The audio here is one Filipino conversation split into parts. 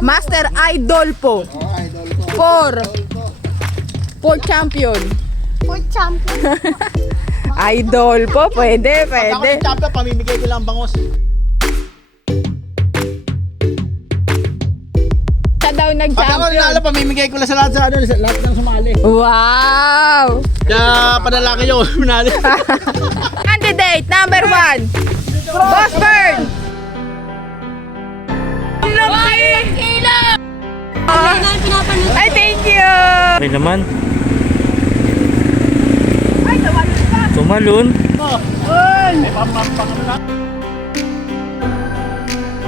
Master Idol po. Oh, idol ko. For champion. For champion. Idol po, pwede, Pag ako pwede. ng champion, pamimigay ko lang bangos. Siya daw Pag ako nag-champion. nanalo, pamimigay ko lang sa lahat lahat ng sumali. Wow! Kaya panalaki yun, manali. Candidate number 1. Boss Bird! Ay, thank you! Okay naman. Tumalun. May pampang na.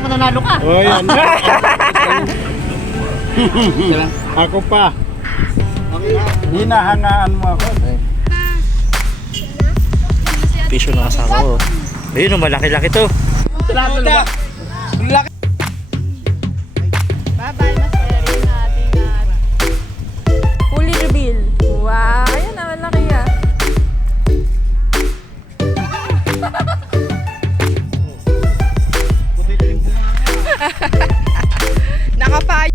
Mananalo ka. Oh, yan. Ako pa. Hinahangaan mo ako. Pisyo ng asawa ko. Ayun, malaki-laki to. Dalawa. Laki. Bye-bye, Master. Ingat. Fully reveal. Wow, ayan na, malaki ah. Nakapayo.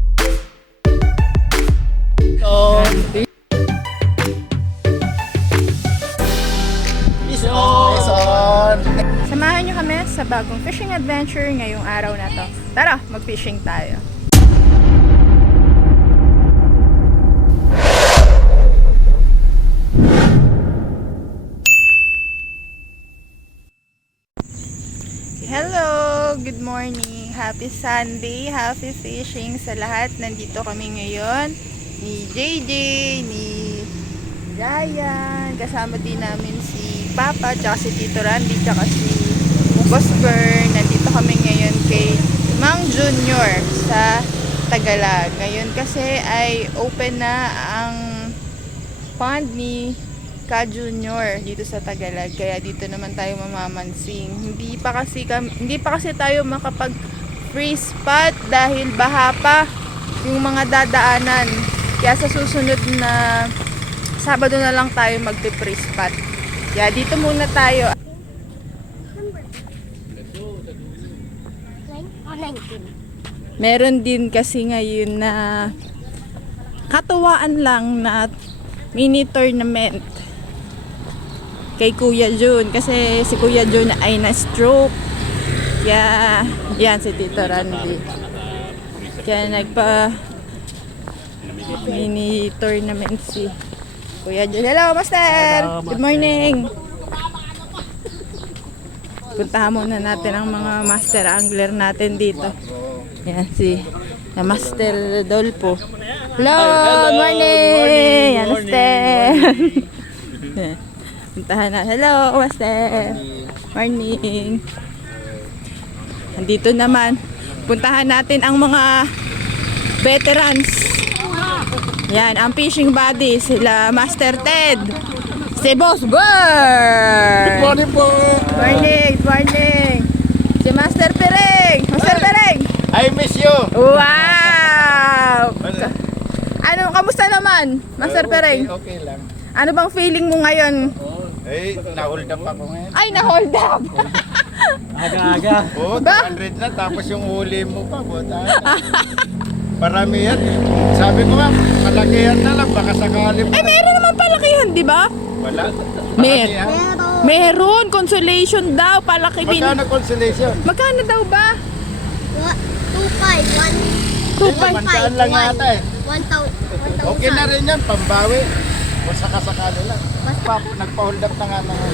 Is on. Samahan nyo kami sa bagong fishing adventure ngayong araw na to. Tara, mag-fishing tayo. Hello! Good morning! Happy Sunday! Happy fishing sa lahat! Nandito kami ngayon ni JJ, ni Ryan, kasama din namin si Papa, tsaka si Tito Randy, tsaka si Boss Bern. Nandito kami ngayon kay Mang Junior sa Tagalog. Ngayon kasi ay open na ang pond ni Ka Junior dito sa Tagalog, kaya dito naman tayo mamamansing. Hindi pa kasi tayo makapag free spot dahil baha pa yung mga dadaanan. Kaya sa susunod na Sabado na lang tayo magte-free spot. Kaya dito muna tayo. 19. Meron din kasi ngayon na katuwaan lang na mini tournament kay Kuya Jun, kasi si Kuya Jun ay na-stroke. Kaya yan si Tito Randy. Kaya nagpa mini tournament si Kuya Jun. Hello, Master! Good morning! Puntahan muna natin ang mga master angler natin dito. Yan si na Master Rodolfo. Hello, good morning! Yan, Master! Puntahan na. Hello, Master! Morning! Nandito naman. Puntahan natin ang mga veterans. Yan, ang fishing buddies. Sila Master Ted. Si Boss Bird! Morning po. Morning! Morning! Si Master Pereng! Master Pereng! I miss you. Wow! Ano, kamusta naman, Master Pereng? Okay lang. Ano bang feeling mo ngayon? Eh, na-hold up ako ngayon. Ay, na-hold up! Aga-aga. Oo, 200 na. Tapos yung huli mo pa. Parami yan eh. Sabi ko nga, malakihan na lang. Baka sakali pa. Ay, meron naman palakihan, di ba? Wala. Meron. Pero, Meron! Consolation daw, palaki bin. Magkano consolation? Magkano daw ba? 2.5. 1. 2.5. Magkaan lang yata eh. 1,000. Okay na rin yan, pambawi. O sakasakali lang. Nagpa-hold up na nga naman.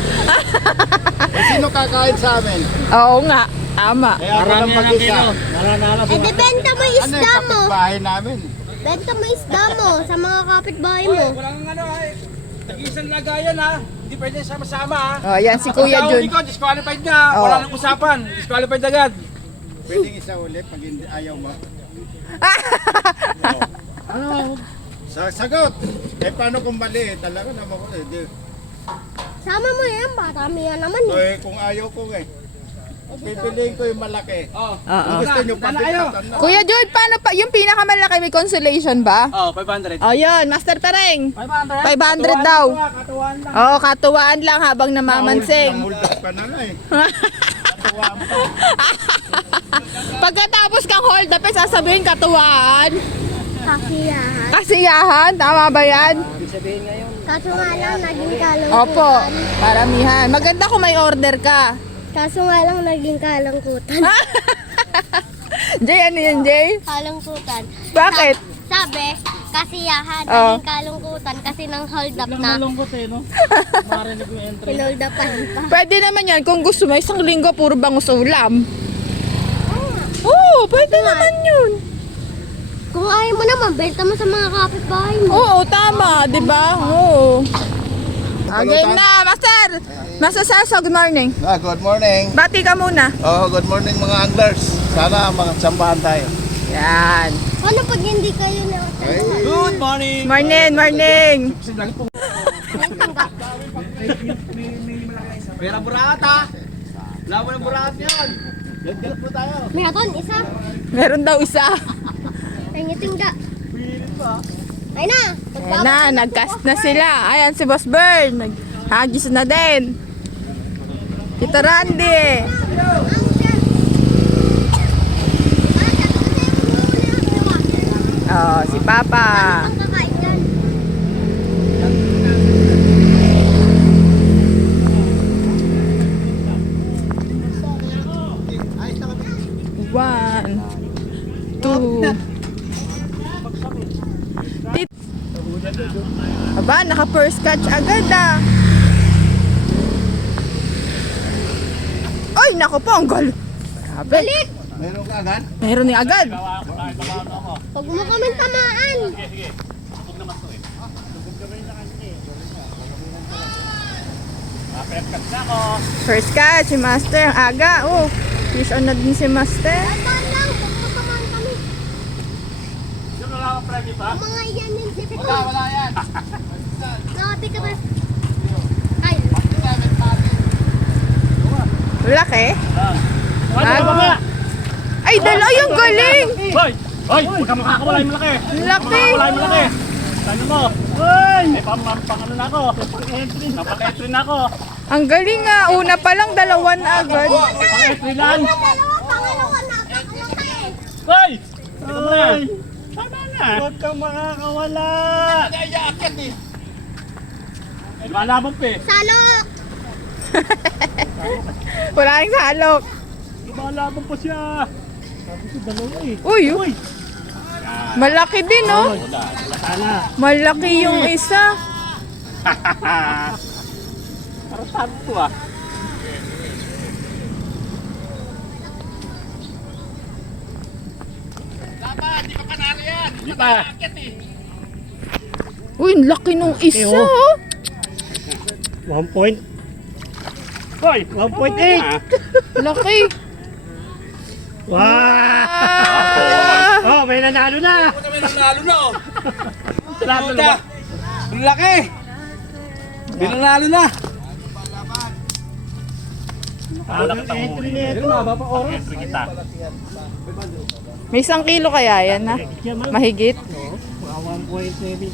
Eh, sino kakain sa amin? Oo nga, tama. Kaya ako lang mag-isa. Eh, di benta mo yung Ano isda yung mo. kapitbahay namin? Benta mo yung isda mo sa mga kapitbahay mo. Walang ano ay, nag-iisang lagayan ha. Hindi pwede sama-sama ha. Oh, yan si Kuya Pagka Jun. huli ko, disqualified na. Oo. Wala nang usapan. Disqualified agad. Pwedeng isa ulit pag hindi ayaw mo. Sagot! Eh paano kung mali? Talaga naman ko eh. Sama mo yan, marami yan naman So, eh. kung ayaw ko eh. Pipiliin ko yung malaki. Oh. Oo. Gusto nyo pabigatan na. Kuya Jun, paano pa? Yung pinakamalaki may consolation ba? Oh, 500. Oh, yun, Master Pereng. 500? 500 daw. Katuwaan lang. Oo, katuwaan lang habang namamansing. Namuldap ka na nga eh. Pagkatapos kang hold up, sasabihin katuwaan. Kasiyahan. Kasiyahan, tama ba yan? Kaso nga lang, naging kalungkutan. Opo, paramihan. Maganda kung may order ka. Kaso nga lang, naging kalungkutan. Jay, ano yun, Jay? Kalungkutan. Bakit? Sabi, kasiyahan, Oh. naging kalungkutan kasi nang hold up na. Malungkot eh, no? Marinig yung entry. Hinold upan pa. Pwede naman yan kung gusto mo, isang linggo puro bangus ulam. Oo, pwede naman yun. Kung ayaw mo naman, benta mo sa mga kapitbahay mo. Oo, tama, di ba? Oo. Game na, Master! Master Sarso, good morning. Good morning. Bati ka muna. Oh, good morning mga anglers. Sana mga sambahan tayo. Yan. Ano pag hindi kayo na Good morning! Morning, morning. Pera burakat ha! Laban ng burakat yan! Galit po tayo! Meron, isa. Meron daw isa. Ay, ngitingga. Ay na. Ayan na, nag-cast na sila. Ayan si Boss Bern. Naghagis na din. Tito Randy. Oh, si Papa. Ang kakain yan. One, two. Aba, naka first catch agad ah. Ay, nako po, ang gal. Grabe. Mayroon ka agad? Meron ni agad. Huwag mo kami tamaan. First catch, si Master. Ang aga. Oh, fish on na din si Master. Tamaan lang. Huwag mo tamaan kami. Ang mga yan yung sipit mo. Wala yan! Nakati ka ba? Ay. Laki. Ano ba nga? Ay, dala yung galing. Hoy! Hoy! Huwag ka makakawala yung malaki! Ang laki. Makakawala yung malaki! Ano mo? Hoy! May pang ano na ako. Pang-entry. Napang-entry na ako. Ang galing nga. Una pa lang, dalawan agad. Pang-entry lang. Dalawa, pangalawa na. Pangalawa eh. Hoy! Hoy! Tama na! Huwag kang makakawala! Ay, yaakit eh! Lumalabog pa eh. Salok. Wala kang salok. Lumalabog pa siya. Sabi ko dalawa eh. Uy, uy. Malaki din, oh. Wala sana. Malaki yung isa. Parang sabi ko ah. Hindi pa. Uy, ang laki nung isa, oh. 1 point. Hoy, 1.8. Laki. Wow! Ah. Oh, may nanalo na. Kami nanalo na oh! Nanalo na. Ang laki! Binanalo na! Entry nito. Entry kita. May 1 kilo kaya yan, ha? Mahigit. 1.7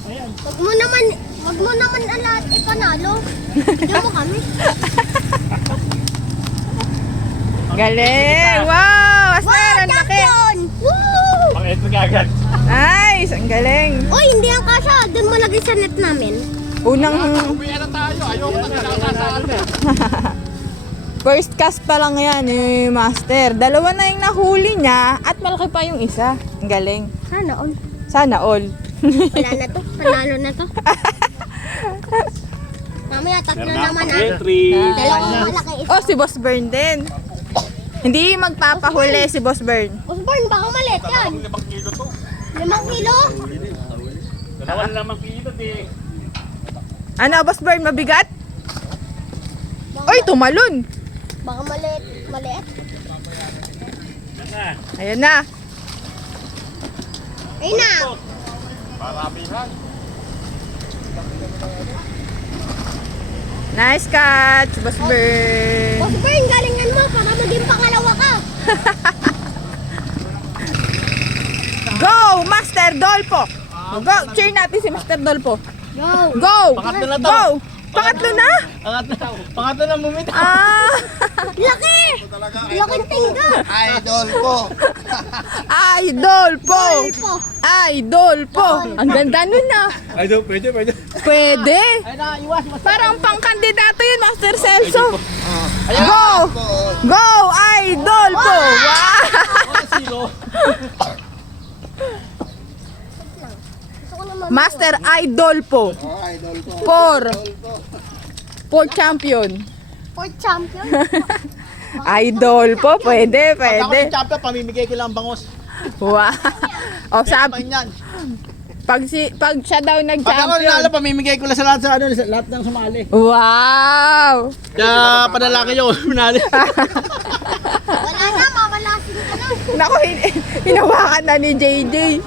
pa yan. Wag mo naman alat ipanalo. Bigyan mo kami. Galing. Wow, Master, ang laki. Champion! Woo! Pang-entry ka agad. Nice, ang galing. Uy, hindi ang kasha. Doon mo lagay sa net namin. Unang Uwian na tayo. Ayoko na nakakasaan. first cast pa lang yan, eh, Master. Dalawa na yung nahuli niya at malaki pa yung isa. Ang galing. Sana all. Sana all. Wala na to. Panalo na to. Mamaya tatlo naman ah. Pang-entry. Dalawang malaki isa. Oh, si Boss Bern din. Hindi magpapahuli si Boss Bern. Osborne, baka maliit yan. 5 kilo to. 5 kilo? Dalawa na lamang kilo eh. Ano, Boss Bern, mabigat? Oy, tumalon. Baka maliit. Maliit? Ayan na. Ayun na. Nice catch, Boss Bern. Osborne, galingan mo para maging pangalawa ka. Go, Master Dolpo. Go, cheer natin si Master Dolpo. Go. Go. Pangatlo na to. Go. Pangatlo na? Pangatlo na bumitaw. Ah. Laki! Laking tingga. Idol po. Idol po! Po. Idol po! Ang ganda nun ah. Ay, do, pwede. Pwede. Ay na, iwas. Parang pang-kandidato yun, Master Celso. Ayan Go! po. Go! Idol po! Wow! Zero. Gusto ko naman. Master Idol po. Idol po. For champion. Fourth champion. Idol po, pwede, Pag ako pwede. yung champion, pamimigay ko lang bangos. Wow. O sabi, Yan. pag siya daw Pag ako nanalo, nag-champion. pamimigay ko lang sa lahat, sa lahat ng sumali. Wow! Kaya panalaki nyo, manali. Wala na, mamalasin ka na. Naku, hinawakan na ni JJ.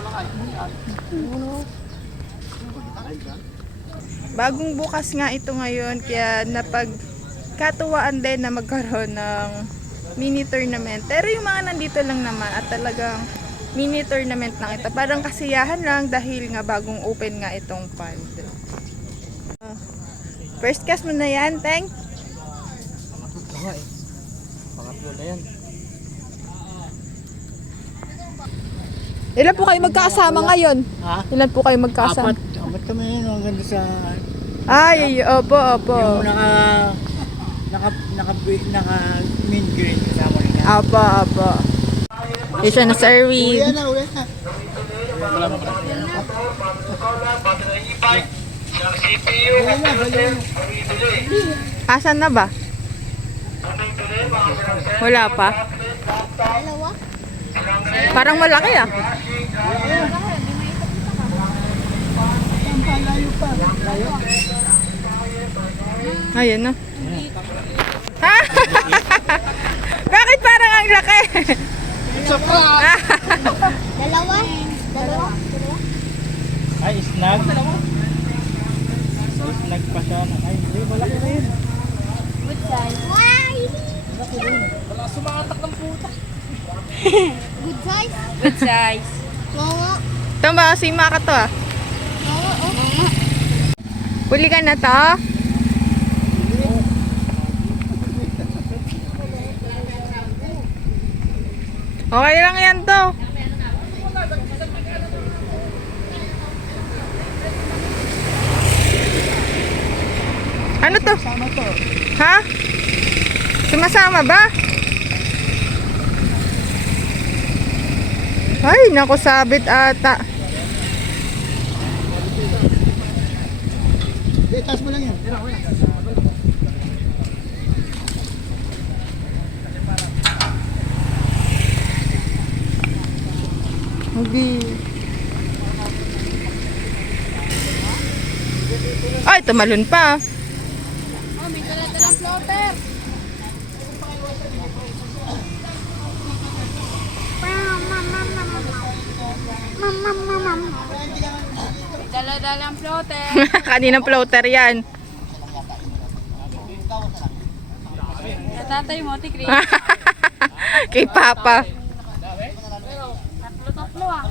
Bagong bukas nga ito ngayon, kaya napagkatuwaan din na magkaroon ng mini tournament. Pero yung mga nandito lang naman at talagang mini tournament lang ito. Parang kasiyahan lang dahil nga bagong open nga itong pond. First cast mo na yan, Teng? Pangatlo na yan. Ilan po kayo magkasama ngayon? Ha? Ilan po kayo magkasama? Apat kami yun, ang ganda sa... Ay, opo, opo. Yung naka main green kasama rin yan. Opo, opo. Ito na service. Uwi na. Asan na ba? Wala pa. Dalawa. Parang malaki ah. Ayun na. Ha? Bakit parang ang laki? Dalawa. Ay, snag. Snag pa siya. Ay, malaki na yun. Good size. Why? Wala sumatak ng puta. Good size. Good size. Oo. Ito ba si Maka to ah? Oo. Huli ka na to? Okay lang yan to. Ano to? Ha? Sumasama ba? Ay, naku, sabit ata. Taas mo lang yan. Hindi. Ay, tumalon pa. Oh, may dala-dalang floater. Dala-dalang floater. Kaninang floater yan. Tatay mo, tikri. Kay Papa. Tatlo ah.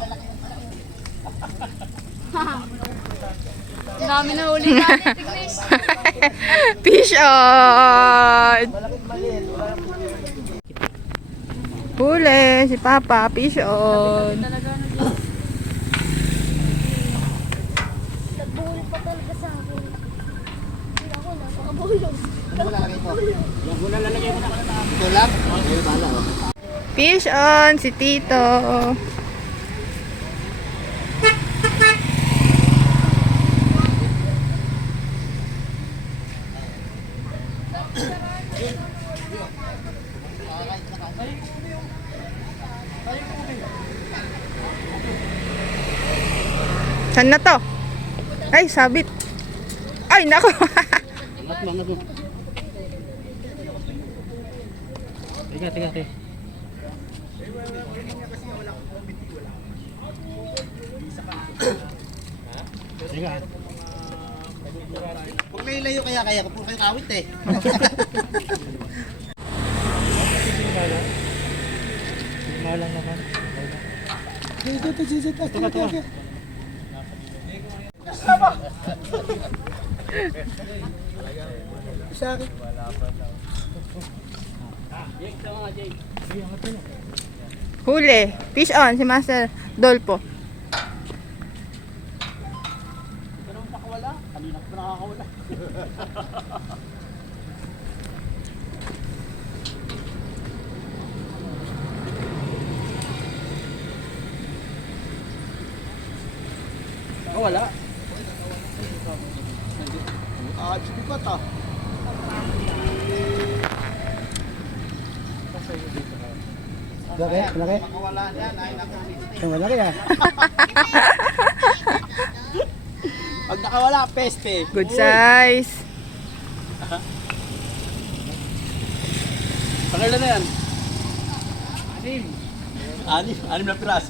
Ang dami na huli natin, Tigris. Fish on! Huli, si Papa, fish on. Nagbuhol pa talaga sa akin. Hindi ako, napakabulong. Ito lang. Ay, bala oh. Fish on, si Tito. Saan na to? Ay, sabit. Ay, nako. Tiga. Tiga. Huwag kayo layo kaya ko po kayo kawit eh. Sigma lang naman. Tiga. Sa akin. Huli. Fish on, si Master Dolpo. Pero nakawala. Kanina ko nakakawala. Oh, wala. Sige pa ta. Malaki? Makawala yan, ay naku. Malaki ah. Pag nakawala, peste. Good size. Pangalan na yan? Anim na piras.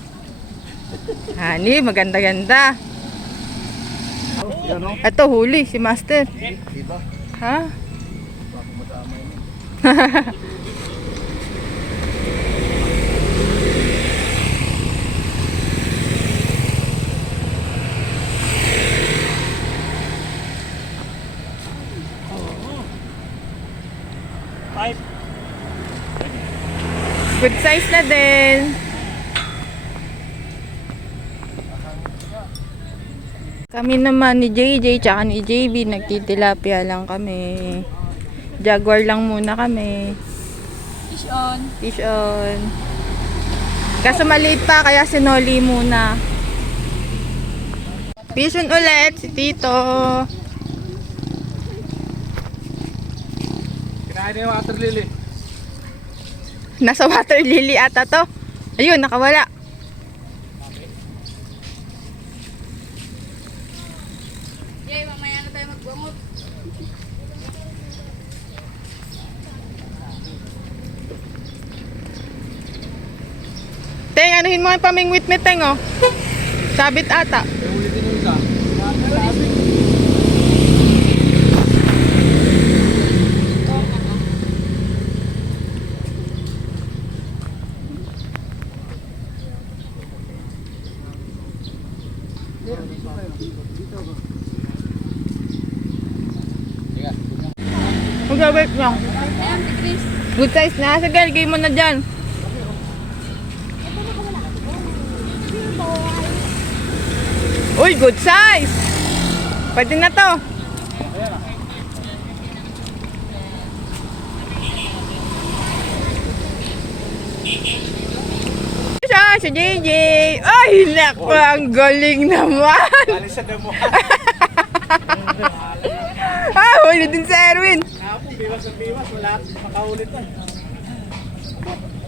Hani, maganda-ganda. Yan o. Ito, huli, si Master. Diba? Ha? Baka madamay mo. Five. Good size na din. Kami naman ni JJ tsaka ni JB nagtitilapia lang kami. Jaguar lang muna kami. Fish on. Fish on. Kaso maliit pa kaya sinoli muna. Fish on ulit si Tito. Kinain na yung water lily. Nasa water lily ata to. Ayun, nakawala. Jay, mamaya na tayo magbangot. Teng, anuhin mo yung pamingwit mo, Teng, oh. Sabit ata. Mag-wait lang. Ayan, si Chris. Good size na. Sige, lagay mo na dyan. Uy, good size! Pwede na to. Siya, si JJ. Ay, naku, ang galing naman. Alis sa demo. Ah, huli din si Erwin. Biwas ang biwas. Wala. Makaulit na.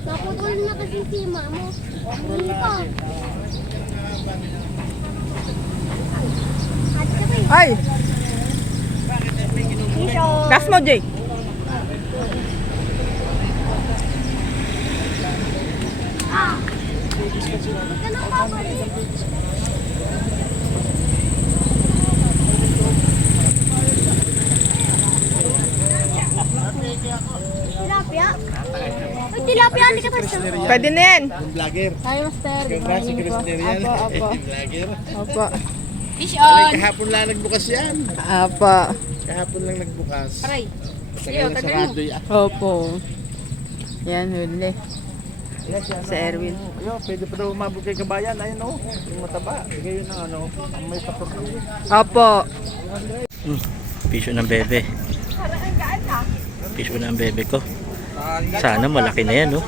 Naputol na kasi si mamo. Hindi pa. Ay, Fish on. gas mo, Jay. Huwag ka nang babalik. Tilapia? Uy, tilapia, hindi ka basta. Pwede na yan. Vlogger. Hi, Master. Congrats si Christian yan. Apo. Vlogger. Opo. Fish on. Kahapon lang nagbukas yan. Opo. Kahapon lang nagbukas. Aray. Tagal na sarado yan. Opo. Yan, huli. Sa Erwin. Yo, pwede pa daw umabot kay kabayan. Ayun o. Yung mataba. Ngayon ang ano. Ang may patok na. Opo. Piso ng bebe. Piso ng bebe ko. Sana malaki na yan, no?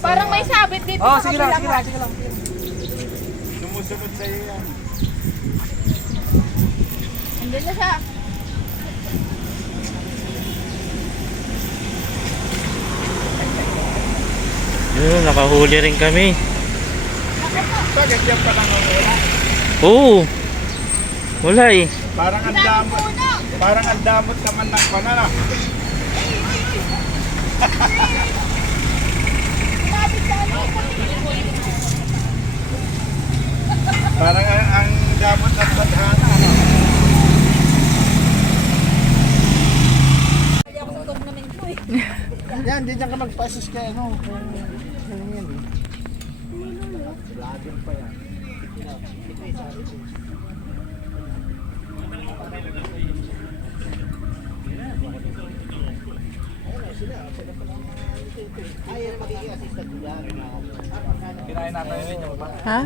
Parang may sabit dito. Oh, sige lang. Sige lang. Sumusunod sa'yo yan. Andun na siya. Yun, nakahuli rin kami. Bakit yan pa lang wala? Oo. Wala eh. Parang ang damot. Parang ang damot naman ng panana. Parang ang damot ng badhana. Ano? Yan, di dyan ka magpa-assist kay ano. Kung yan eh. Vlogger pa yan. Ha?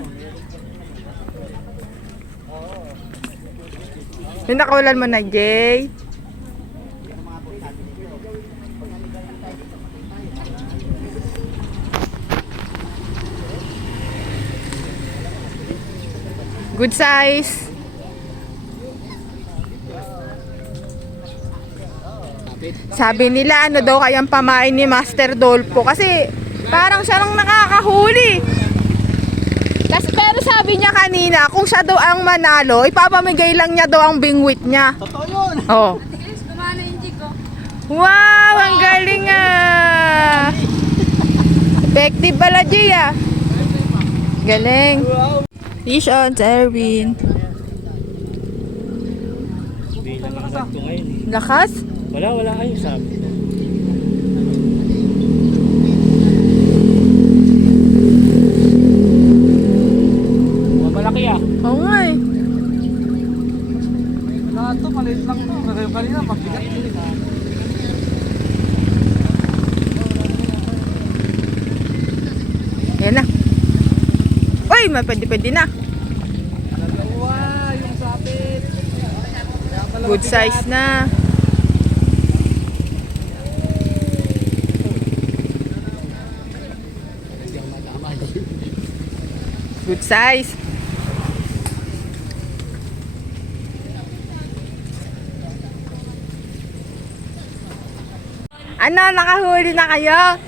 Pinakawalan mo na, Jay. Good size. Sabi nila ano daw kayang pamain ni Master Dolpo kasi parang siya lang nakakahuli. Pero sabi niya kanina kung siya daw ang manalo, ipapamigay lang niya daw ang bingwit niya. Totoo yun. Oh. Wow, ang galing ah. Effective pala, Jay ah. Galing. Fish on, Erwin. Hindi lang ang ko ngayon eh. Lakas? Wala kayo sabi. Malaki ah. Oo nga eh. Wala to, maliit lang to. Kagayong kanina, magbigat yun. Yan na. Uy, pwede na. Dalawa, yung sapit. Good size na. Good size. Ano, nakahuli na kayo?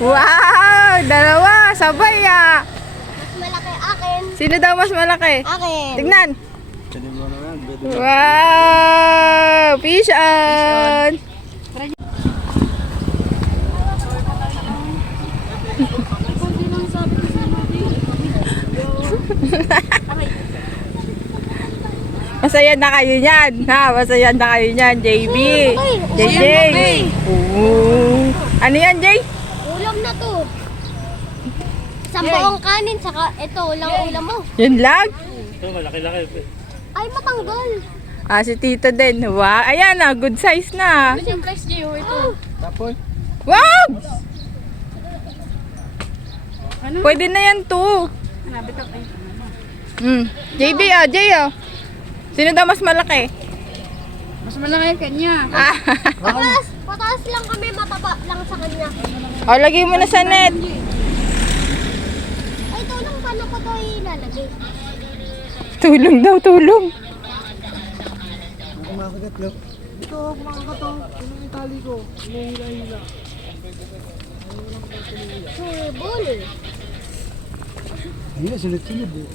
Wow! Dalawa! Sabay ah! Mas malaki akin. Sino daw mas malaki? Akin. Tignan! Wow! Fish on! Masaya na kayo niyan, ha? Masaya na kayo niyan, JB. JJ. Oo. Ano yan, Jay? Ulam na to. Sa buong kanin, saka ito, ulam mo. Yun lang? Ito, malaki-laki. Ay, matanggal. Ah, si Tito din. Wow, ayan na, good size na. Yung price niyo ito. Tapos, Wow! Pwede na yan to. JB ah, Jay ah. Sino daw mas malaki? Mas malaki kanya. Ah. Pataas lang kami, mataba lang sa kanya. O, lagay mo na sa net. Ay, tulong paano ko ito ilalagay? Tulong daw, tulong. ito, kumakato. Anong itali ko? Hila-hila. Suribol. Hila, sunod-sunod eh.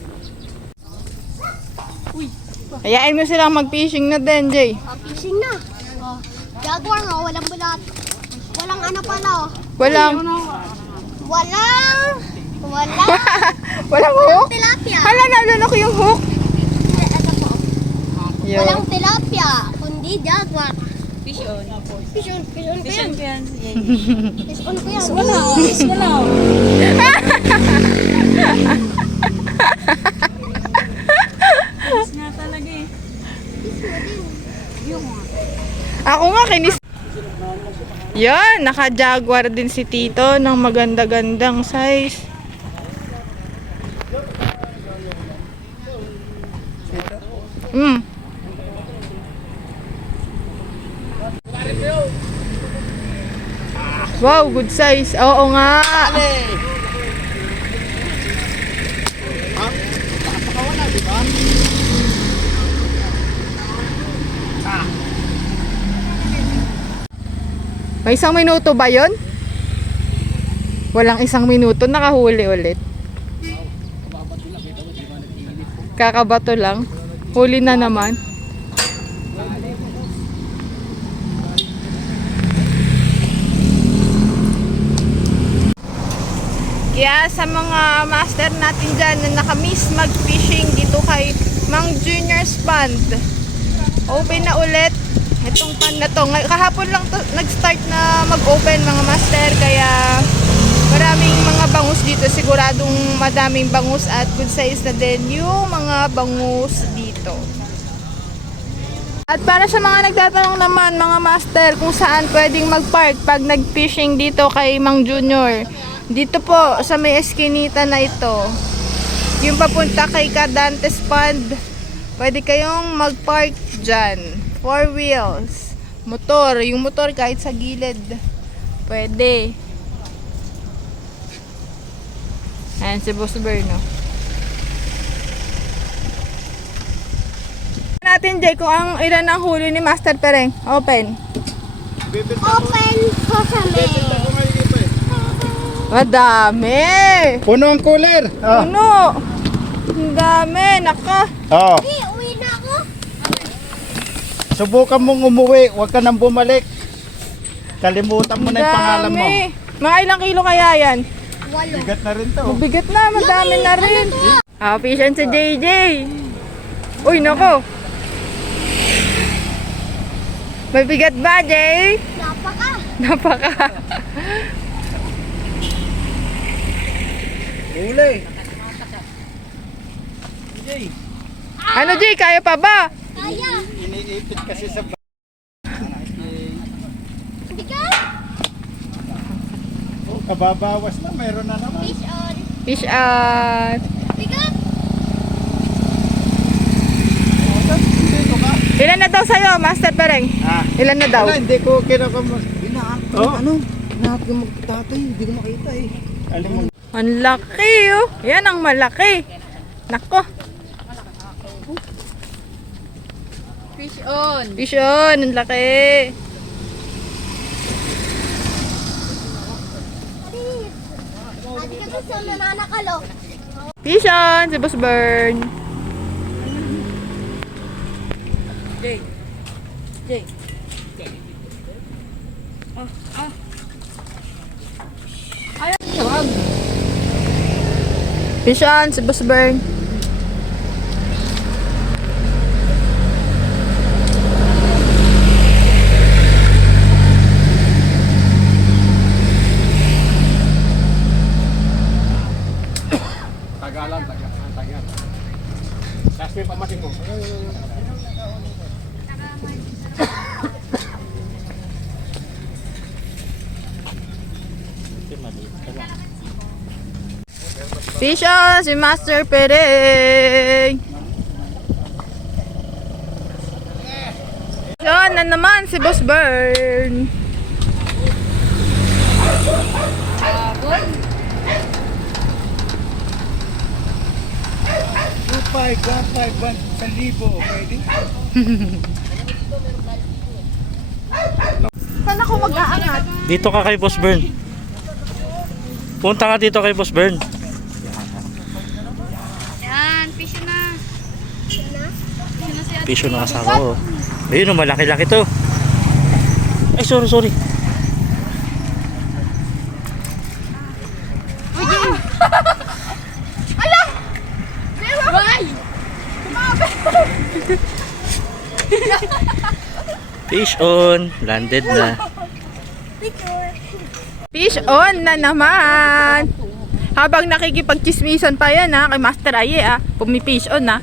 Hayaan mo silang mag-fishing na din, Jay. Fishing na. Oh, jaguar oh, walang bulat. Walang ano pala oh. Walang, walang hook? Tilapia. Hala, nalala ko yung hook. Ito po. Yo. Walang tilapia, kundi jaguar. Fish on. Fish on ko yan. Fish on ko yan. Fish wala. Ako nga kinis. Yan, naka-jaguar din si Tito ng maganda-gandang size. Wow, good size. Oo nga. May 1 minuto ba yon? Walang 1 minuto, nakahuli ulit. Kakabato lang. Huli na naman. Kaya sa mga master natin dyan na nakamiss mag-fishing dito kay Mang Junior's Pond, open na ulit itong pond na to. Kahapon lang to, nag-start na mag-open mga master, kaya maraming mga bangus dito. Siguradong madaming bangus at good size na din yung mga bangus dito. At para sa mga nagtatanong naman, mga master, kung saan pwedeng mag-park pag nag-fishing dito kay Mang Junior. Dito po, sa may eskinita na ito. Yung papunta kay Cadantes Pond, pwede kayong mag-park dyan. 4 wheels. Motor, yung motor kahit sa gilid. Pwede. Ayan si Boss Berno. Natin Jay kung ang ilan ang huli ni Master Pereng. Open. Open sesame. Madami. Puno ang cooler. Oh. Puno. Ang dami. Naka. Oh. Di, uwi na ako. Subukan mong umuwi, huwag ka nang bumalik. Kalimutan mo na yung pangalan mo. Dami. Mga ilang kilo kaya yan? 8. Bigat na rin to. Mabigat na. Madami na rin. Fish yan si JJ. Uy, nako. Mabigat ba, Jay? Napaka. Napaka. Huli. Ano, Jay? Kaya pa ba? Kaya. Iniipit kasi sa Bigat. kababawas na, meron na naman. Fish on. Fish out. Bigat. Ilan na daw sa'yo, Master Pereng? Ah. Ilan na daw? Wala, hindi ko kinakamas. Oh. Lahat yung magtatay, hindi ko makita eh. Alam mo, Ang laki, oh. Yan ang malaki. Nako. Fish on. Fish on. Ang laki. Adi ka gusto na nanakalo. Fish on. Si Boss Bern. Jay. Jay. Fish on. Si Boss Bern. tagalan. Last may pamating mo. Fish on. Si Master Pereng. Fish on na naman si Boss Bern. Pwede? Saan ako mag-aangat? Dito ka kay Boss Bern. Punta ka dito kay Boss Bern. Yan, fish na. Pisyo ng asawa ko. Ayun, malaki-laki to. Ay, sorry. Fish on. Landed na. Fish on na naman. Habang nakikipagchismisan pa yan ha, kay Master Aye pumifish on na.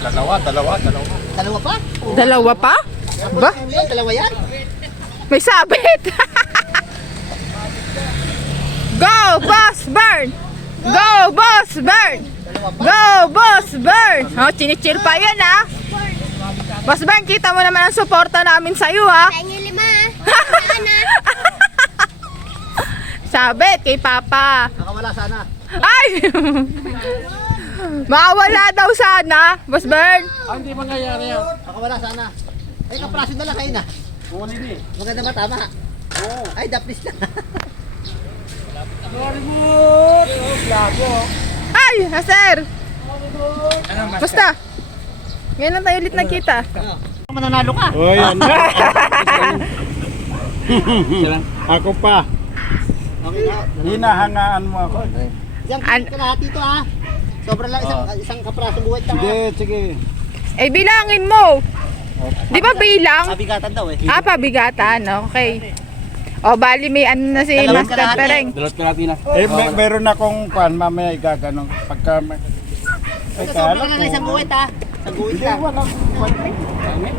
Dalawa. Dalawa pa? Dalawa pa? Ba? Dalawa yan? May sabit. Go, Boss Bern! Go, Boss Bern! Go, Boss Bern! Oh, chinichir pa yan ha. Boss Bern, kita mo naman ang suporta namin sa'yo ha. Kaya 5. Sana. Sabit kay Papa. Nakawala sana. Ay! Makawala daw sana, Boss Bern. Hindi mangyayari yan. Nakawala sana. Ay, kaprasin na lang kayo na. Huli ni. Maganda ba tama? Oo. Ay, daplis na. Ay, sir. Basta. Ngayon lang tayo ulit nagkita. Mananalo ka. Oh, yan. Ako pa. Okay na. Hinahangaan mo ako. Isang kalahati ito ha. Sobrang lang isang kaprasong buhay ka. Hindi, sige. Eh, bilangin mo. Di ba bilang? Pabigatan daw eh. Pabigatan. Okay. O, bali may ano na si Dalawang Master kalahati. Pereng. Dalawang kalahati na. Meron akong pan, mamaya igaganong. Pagka... Sobra lang isang buhay ha. Sa guhit Hindi, lang. walang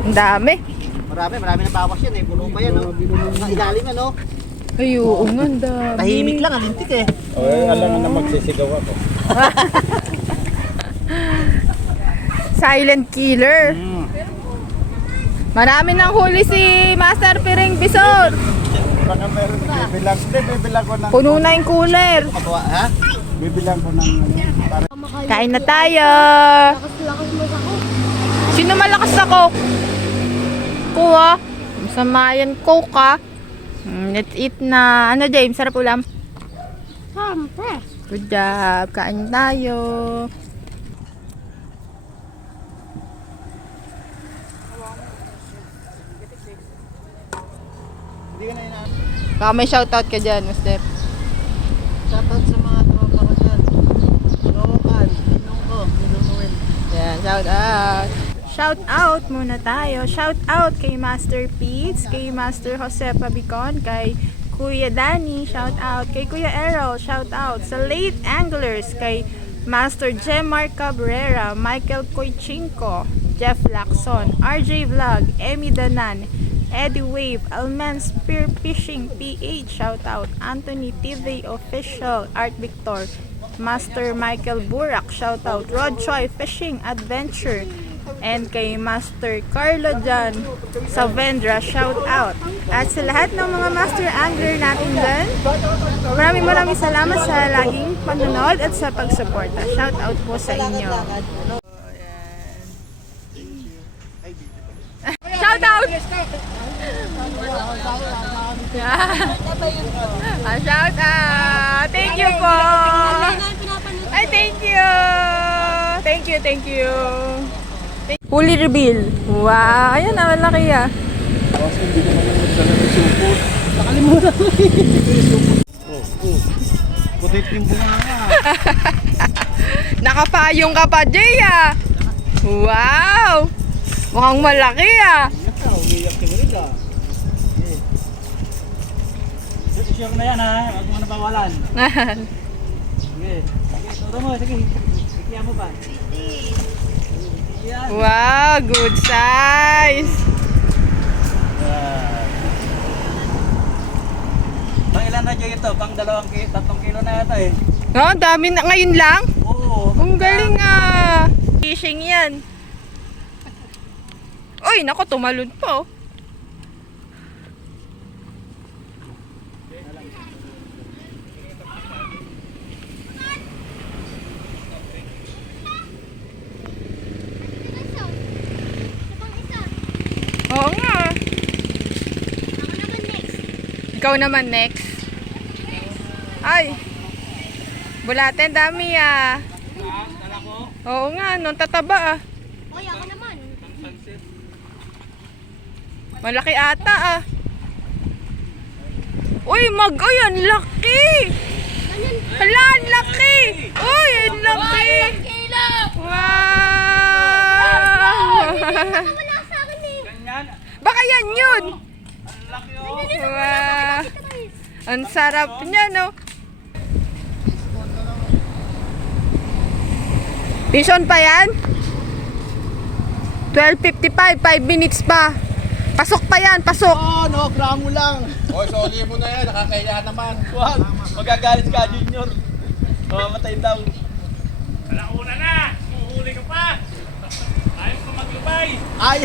Ang dami. Marami na bawas yan eh. Puno pa yan, no? Sa ilalim, ano? Ay, oo nga, ang dami. Tahimik lang, alintik eh. alam nga na magsisigaw ako. Silent killer. Marami nang huli si Master Piring Bisor. Baka meron, bibilang ko ng, Puno na yung cooler. Magawa, ha? bibilang ko ng, para Kain na tayo. Lakas mo sa ko. Sino malakas sa Coke? Kuha. Masama yan, Coke ah. Let's eat na. Ano, James? Sarap ulam. Siyempre. Good job. Kain tayo. Hindi ka na ina. Baka may shoutout ka dyan, Master. Shoutout sa mga tropa ko dyan. Lokan, Ninong ko, Ninong Noel. Yan, shout out. Shout out muna tayo. Shout out kay Master Pete's, kay Master Jose Pabicon, kay Kuya Danny, shout out. Kay Kuya Errol, shout out. Sa late anglers, kay Master Jemar Cabrera, Michael Koichinko, Jeff Lacson, RJ Vlog, Emmy Danan, Eddie Wave, Alman Spear Fishing PH, shout out. Anthony TV Official, Art Victor, Master Michael Burak, shout out. Rod Choi Fishing Adventure, and kay Master Carlo Jan Savendra, shout out. At sa lahat ng mga master angler natin dyan, maraming salamat sa laging panonood at sa pagsuporta. Shout out po sa inyo. Shout out! Shout out! Thank you po! Ay, thank you! Thank you! Fully reveal. Wow! Ayan na, malaki ah. kasi hindi naman yung magdala ng supot. Nakalimutan ko Putit yung bunga nga. Nakapayong ka pa, Jay ah! Wow! Mukhang malaki ah! Umiyak ka rin ah. Sure na yan ha, huwag mo nabawalan. Sige, turo mo, sige. Bigyan mo pa. Yan. Wow! Good size! Pang ilan na dyan ito? Pang 3 kilo na yata eh. Oh, dami na ngayon lang? Oo. Ang galing ah! Fishing yan. Uy, nako, tumalon pa oh. Oo nga. Ikaw naman next. Ay. Bulaten dami ah. Oo nga, nung tataba ah. Oy, ako naman. Malaki ata ah. Uy, ay, ang laki! Hala, ang laki! Uy, ang laki! Wow! Wala sa akin eh. Ganyan. Baka yan yun! Ang laki oh. Wow! Ang sarap niya, no? Vision pa yan? 12:55, 5 minutes pa. Pasok pa yan, pasok! Oh, no, gramo lang. Oy, soli mo na yan, nakakaya naman. Wag, magagalit ka, Junior. Mamamatay daw. Alauna na! Uhuli ka pa! Ayaw ko maglubay! Ay,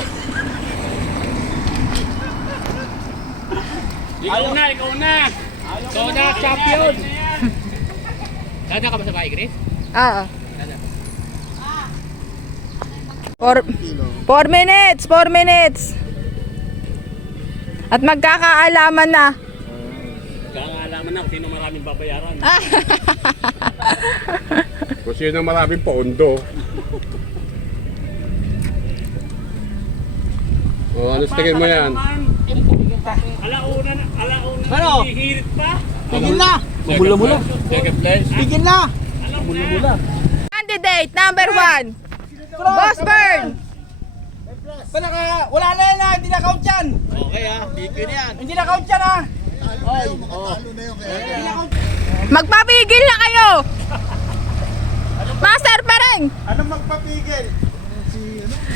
Ikaw na! Ikaw na! Ikaw na, champion! Kada ka ba sa bahay, Chris? Oo. 4 minutes! 4 minutes! At magkakaalaman na. Kakaalaman na kung sino maraming babayaran. Kung sino maraming pondo. Oh, ano tingin mo yan? Alauna na! Alauna na! Ano? Hihirit pa! tigil na. Mamula-mula. Second place. Tigil na. Mula-mula! Candidate number 1. Boss Burn! Wala na yan, hindi na count yan. Okay ha, bigyan na yan! Hindi na count yan, ha. Magpapigil na kayo! Master Pereng! Ano magpapigil?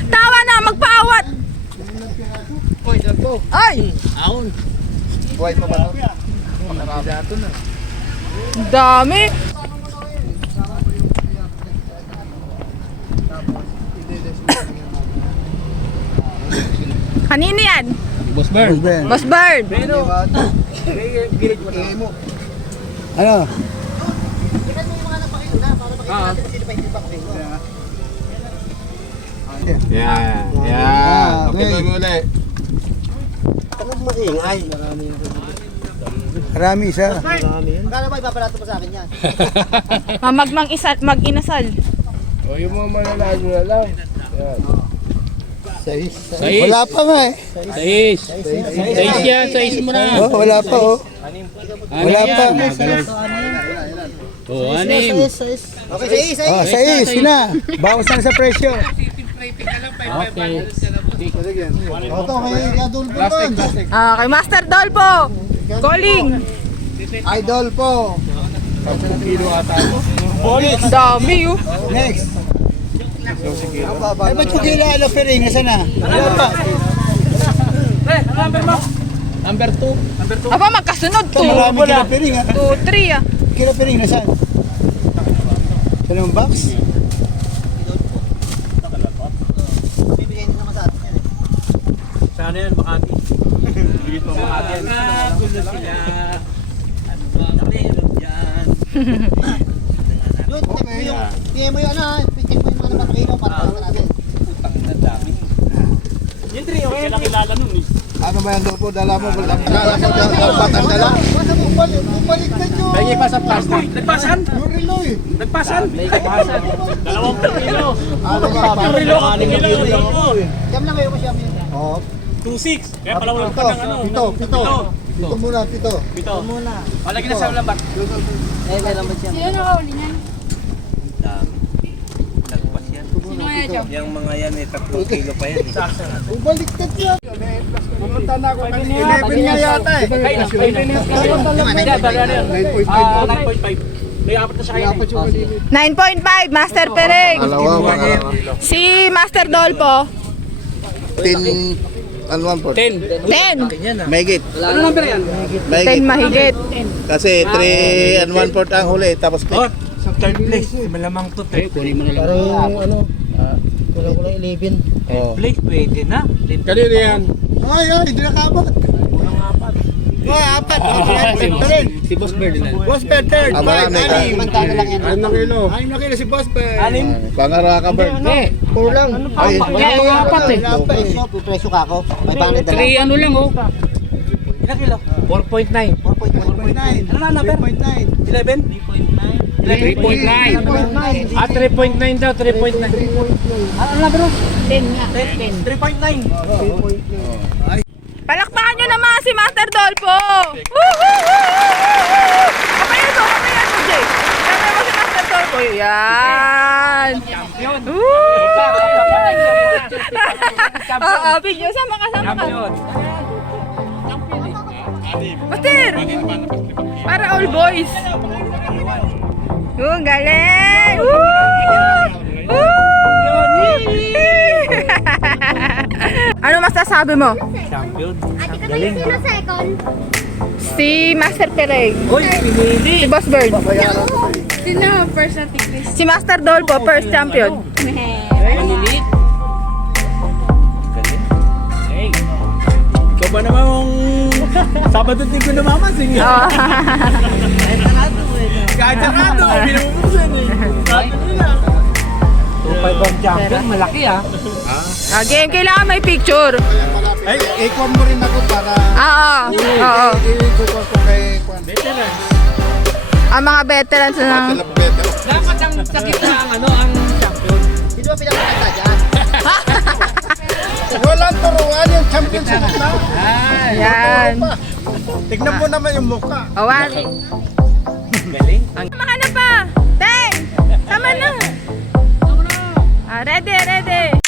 Tawa na, magpaawat! Oy, dalpo. Ay! Aon. Buhay pa ba ito? Marami. Ang dami! Kanino yan? Boss Bird. Boss Bird! Ano? Yan. Yan. Okay, Okay. ulit. Ano maingay? Marami isa. Marami yan. Kala ba ipapalato pa sa akin yan? Mamagmang mag-inasal. O yung mga mananalo na lang. Yan. Sais. Sais. Wala pa nga eh. Sais. Sais yan. Sais mo na. Oh, wala pa oh. Wala pa. Oh, anim. Okay, sais. Oh, sais. Yun na. Bawas na sa presyo. Okay. Ito, may idol po man. Ah, kay Master Dolpo! Calling! Idol po. Ang dami oh! Next. Ay, ba't ko kailangan offering? Nasaan na? Wala pa. Number 2. Aba, magkasunod Ito, marami kina-offering ha. 2, 3 ah. Kina-offering, nasaan? Sa ng box? Sana yan, Makati. Dito, Makati. Gulo sila. Ano ba? Meron dyan. Tingnan mo yun ha. Check mo yung mga napakino para natin. Putang na dami. Yung trio, kilala nun eh. Ano ba yan po? Dala mo. Dala mo. Batang dala. Bumalik ka nyo. Lagi pa sa plastic. Nagpasan? Yung relo eh. Nagpasan? Nagpasan. 2 kilo. Ano ba? Relo. Kilo. Siyam lang kayo ko siyam yun. Oo. 2.6. Kaya pala wala pa ng ano. Pito. Pito muna, pito. Pito. Muna. Lagi na sa lambat. Sino nakahuli niyan? Nagpas yan. Sino kaya dyan? Yung mga yan eh, 3 kilo pa yan eh. Bumalik ka nyo. Pumunta na ako. 11 nga yata eh. 9.5. May apat na siya kayo. 9.5, Master Pereng! Dalawa. Si Master Dolpo, 10 ano po? 10. 10. Mahigit. Ano number yan? 10 mahigit. Kasi 3 and 1/4 ang huli. Tapos Oh, sa third place. Malamang to third place. Parang ano, kulang 11. Oh. Place, pwede na. Kanina yan. Ay, hindi nakabot. Apat. Si Boss Bird na. Boss Bird, third. Ah, marami ka. 6 kilo si Boss Bird. Pangaraka bird. Kulang. Ay, apat eh. Preso ka ako. 500 na lang. 3 ano lang oh. Ilang kilo? 4.9. 4.9. Ano na number? 3.9. 11? 3.9. Ah, 3.9 daw, 3.9. Ano na bro? 10 nga. 3.9. Palakpakan nyo naman si Master Dolpo! Kamayan mo, Jay. Kamayan mo si Master Dolpo. Yan! Oo, video. Sama ka. Master! Para all boys. Galing! Ano masasabi mo? Champion. Galing. Sino second? Si Master Pereng. Uy, pinili. Si Boss Bird. Sino first na tigris? Si Master Dolpo, first champion. Maliliit. Galing. Hey. Ikaw ba namang Sabado Linggo na mamasing yan? Oh. Kahit sarado, binubuksan eh. Sabi nila. 2.5 ang champion, malaki ah. Game, kailangan may picture. Ay, i-com mo rin ako para Oo. Oo. i-google ko kay Kwan. Ang mga veterans na. Dapat ang sakit na ang ano, ang champion. Sino ba pinakakanta dyan? Walang turuan yung champion sa kita. Yan. Tignan mo naman yung mukha. Awan. Galing. Sama ka na pa. Teng. Sama na. Ready.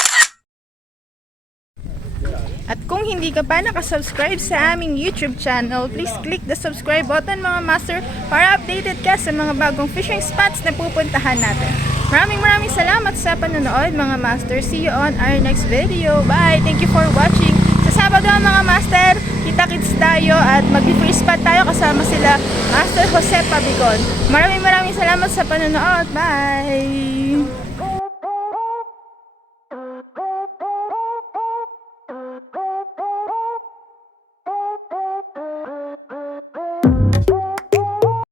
At kung hindi ka pa nakasubscribe sa aming YouTube channel, please click the subscribe button mga master para updated ka sa mga bagong fishing spots na pupuntahan natin. Maraming salamat sa panonood mga master. See you on our next video. Bye! Thank you for watching. Sa Sabado mga master, kita-kits tayo at mag-free spot tayo kasama sila Master Jose Pabigon. Maraming salamat sa panonood. Bye!